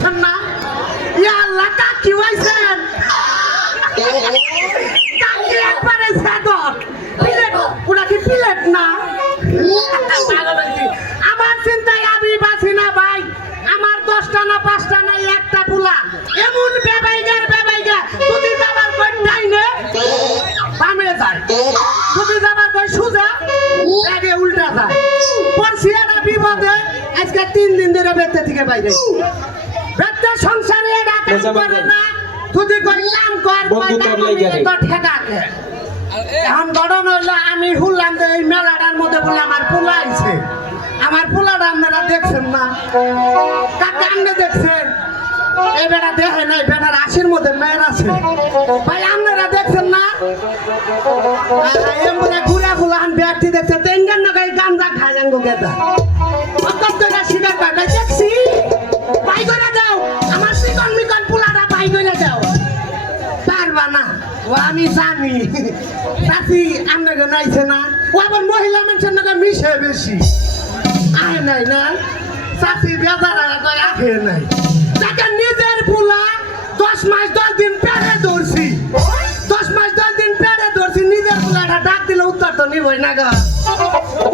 দেখছেন না? না? আমার চিন্তায় আমি বাঁচি না ভাই। আমার দশটা না পাঁচটা না একটা পুলা। এমন বেবাইগার বেবাইগা যদি যাবার কই ডাইনে বামে যায়। যদি যাবার কই সুজা আগে উল্টা যায়। একটা বিপদে তিন দিন ধরে বেতে থেকে বাইরে। বেতে সংসারে কাম করে। না তুই কই কাম কর। তো ঠেকাকে এখন ঘটনা হইল আমি শুনলাম যে এই মেলাটার মধ্যে বলে আমার পোলা আইছে। আমার পোলাটা আপনারা দেখছেন না? কাকা আপনি দেখছেন? এই বেটা দেখে নাই বেটার আশির মধ্যে মেয়ের আছে। ভাই আপনারা দেখছেন না? এমন ঘুরা ফুলান ব্যক্তি দেখছে তেঙ্গান নগাই গান্দা খায় গেদা। জানি। চাষি আপনাকে নাইছে না। ও আবার মহিলা মানুষের নাকি মিশে বেশি। আয় নাই না। চাষি বেজারা আখে নাই। তাকে নিজের পোলা দশ মাস দশ দিন পেড়ে ধরছি। দশ মাস দশ দিন পেড়ে ধরছি, নিজের পোলাটা ডাক দিলে উত্তর তো নিবই না গা।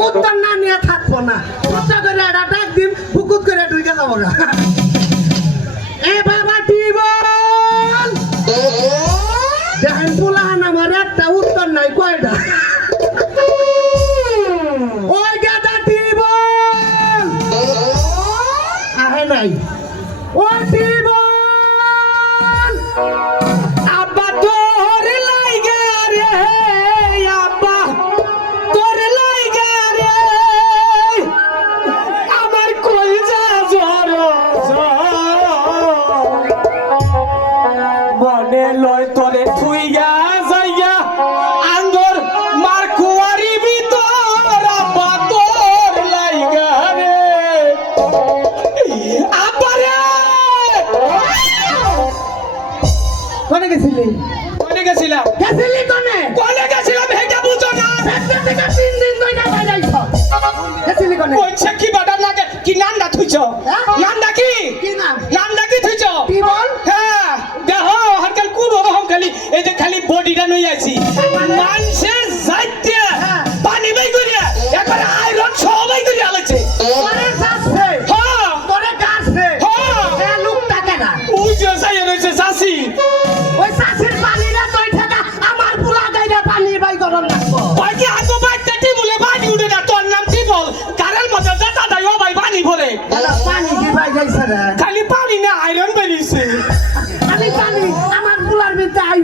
উত্তর না নিয়ে থাকব না। উত্তর করে একটা ডাক দিন বুকুত করে ঢুকে যাব গা। এ বাবা টিবল একটা উত্তর নাই কয়টা ওই গাদা টিবল। আহে নাই। গেছিলি কোনে? কোনে গেছিলাম হেটা বুঝো না। একটা থেকে তিন দিন ধরে বাজাইছ গেছিলি কোনে? কইছে কি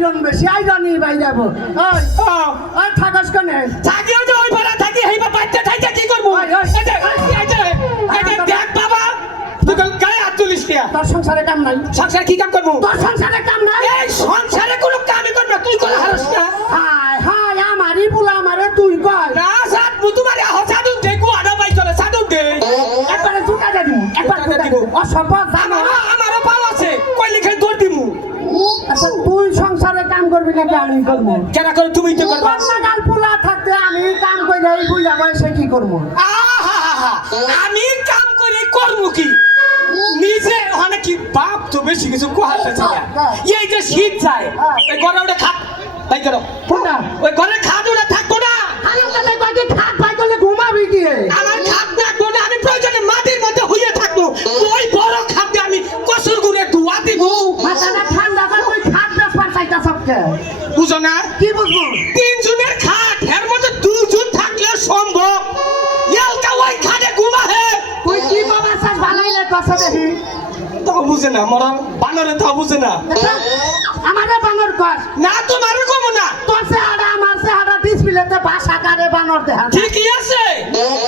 আইরন বেশি আইরনই বাই যাব ওই ওই থাকাস কেনে? থাকিও যে ওই ভাড়া থাকি হেইবা বাইতে থাইতে কি করব? দেখ বাবা তুই গায়ে হাত তুলিস কে? তোর সংসারে কাম নাই। সংসার কি কাম করব? তোর সংসারে কাম নাই? এই সংসারে কোনো কামই করবে না, তুই করে হারস না হায় হায় আমারই আমারে তুই কয়। না সাত মুতু মারি আহ সাধু দেখু আডা বাই চলে সাধু দে একবারে দে দিমু একবার জুতা দিব। অসম্ভব জানো? আমার আমারও পাও আছে কই লিখে দৌড় দিমু আচ্ছা তুই সংসারে কাম করবি না আমি করব? কেন করে তুমি তো করবা? কন্যাকাল পোলা থাকতে আমি কাম করে এই বুঝা বয়সে কি করব? আমি কাম করি করব কি? নিজে ওখানে কি বাপ তো বেশি কিছু কোহাতে না এই যে শীত যায় এই গরমটা খাপ তাই করো। ওই ঘরে বুঝো না? কি বুঝব? তিনজনের খাট এর মধ্যে দুজন থাকলে সম্ভব। এলকা ওই খাটে ঘুমা হে তুই কি বাবা চাস ভালাইলে কষে দেখি? তাও বুঝে না মরম বানরে তাও বুঝে না। আমারে বানর কর। না তোমার কমো না। তোর চেহারা আমার চেহারা ডিসপ্লেতে ভাষা কারে বানর দেখা ঠিকই আছে।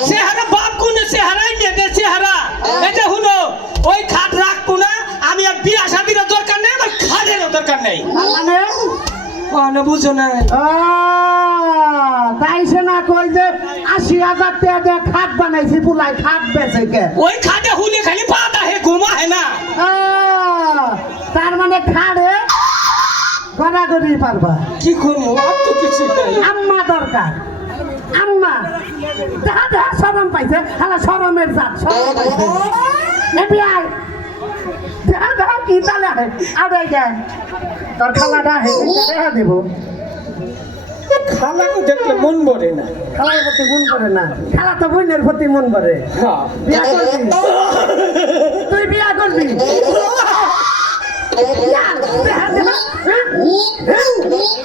চেহারা বাপ কোনে চেহারাই নেবে চেহারা। এটা হলো ওই খাট রাখব না আমি আর বিয়া শাদির দরকার নেই আমার খাটেরও দরকার নেই। আর মানে বুঝো না। আহ, তাই সে না কই যে আশি হাজার টাকা দিয়ে খাট বানাইছি পুলাই খাট বেচে কে? ওই খাটে হুলে খালি পাতা হে ঘুমা হে না তার মানে খাড়ে গড়াগড়ি পারবা। কি করব? আর তো কিছু নাই। আম্মা দরকার। আম্মা দেখা সরম পাইছে হালা সরমের জাত সরম পাইছে। এ বিয়াই দেখা দেখা কি তালে আহে? আরে গে তোর খালাটা আহে দেখা দেব। খালাকে দেখলে মন ভরে না। খালার প্রতি মন করে না। খালা তো বোনের প্রতি মন করে হ্যাঁ। বিয়া করবি? তুই বিয়া করবি? দেখা, হ্যাঁ? হ্যাঁ?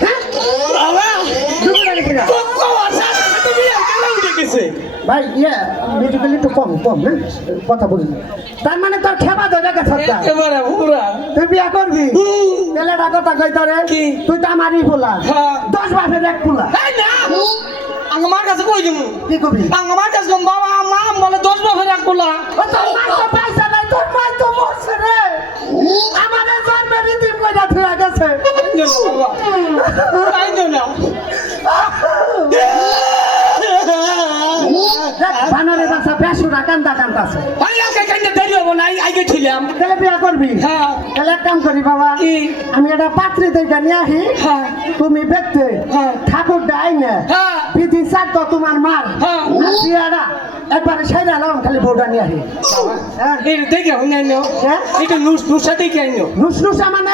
হ্যাঁ? বাবা ঢুকে গেলি কিনা? কোকো আসা তুমি এখানে উঠে গেছে ভাই ইয়ে মেডিকেল একটু কম কম হ্যাঁ? কথা বুঝলি তার মানে তোর খেবা ধরে পুরা। তুই বিয়া করবি? তাহলে কথা কই তোরে? তুই তো আমারই পোলা। হ্যাঁ। দশ বাপের এক পোলা। না। আমার কাছে কই দিমু? কি করবি? আমার কাছে বাবা মা বলে দশ বছর এক ও তোর মাই তো পয়সা নাই তোর মাই তো মরছে রে। আমাদের জন্মের রীতি কইরা থুয়া গেছে। দেখ, বানরের বাসা বেসুরা কান্দা কান্দাছে তাহলে বিয়া করবি? তাহলে এক কাম করি বাবা কি? আমি একটা পাত্রী দেখে নিয়ে আসি হ্যাঁ। তুমি দেখতে হ্যাঁ। ঠাকুর দেয় না চার তো তোমার মার। হ্যাঁ। আর বিয়াটা একবারে সাইডে আলাম খালি বউটা নিয়ে আসি হ্যাঁ। হ্যাঁ? নুস নুসা মানে?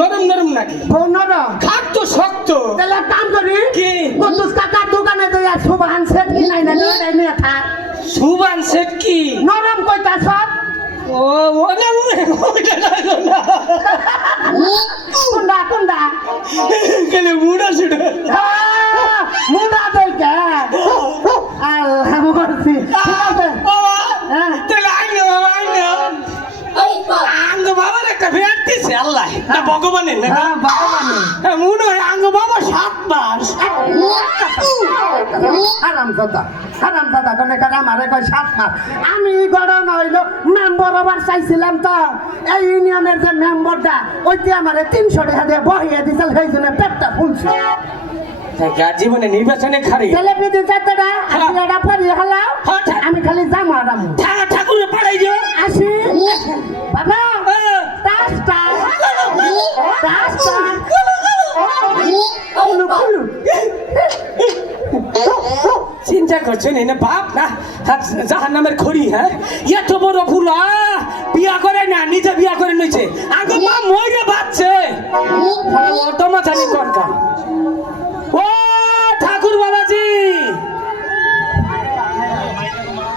নরম নরম নাকি? বউ নরম। খাট তো শক্ত। তাহলে কাম করি কি? কুদ্দুস কাকার দোকানে দিয়ে সুবাহান সেট কি নাই না নিয়ে থাক। সুবান শেঠ কি? নরম কইতা সব ও ওটা না কুন্ডা কুন্ডা। কেলে মুড়া শুডা মুডা মুন্ডা কে? আল্লাহ মরছি। ঠিক আছে? হ্যাঁ। তাহলে আইনো আইনো আল্লাহ। না ভগবানের না হ্যাঁ ভগবানে হ্যাঁ, মনে হয় আঙ্গ বাবা সাত মাস হারাম দাদা হারাম দাদা কোনে কার আমারে কয় সাত মাস আমি গড়ন হইল মেম্বার আবার চাইছিলাম তো। এই ইউনিয়নের যে মেম্বারটা ওইতে আমারে তিনশো টাকা দিয়ে বহিয়ে দিছিল সেই জন্য পেটটা ফুলছে। জীবনে নির্বাচনে খারি চারটা হ্যাঁ। আমি খালি আরাম খুলু খুলু চিন্তা করছেন এনে বাপ না জাহান নামের খড়ি হ্যাঁ এত বড় ভুলা বিয়া করে না নিজে বিয়া করে নিয়েছে আগে মা মরে বাচ্চে অটো মাথা নিয়ে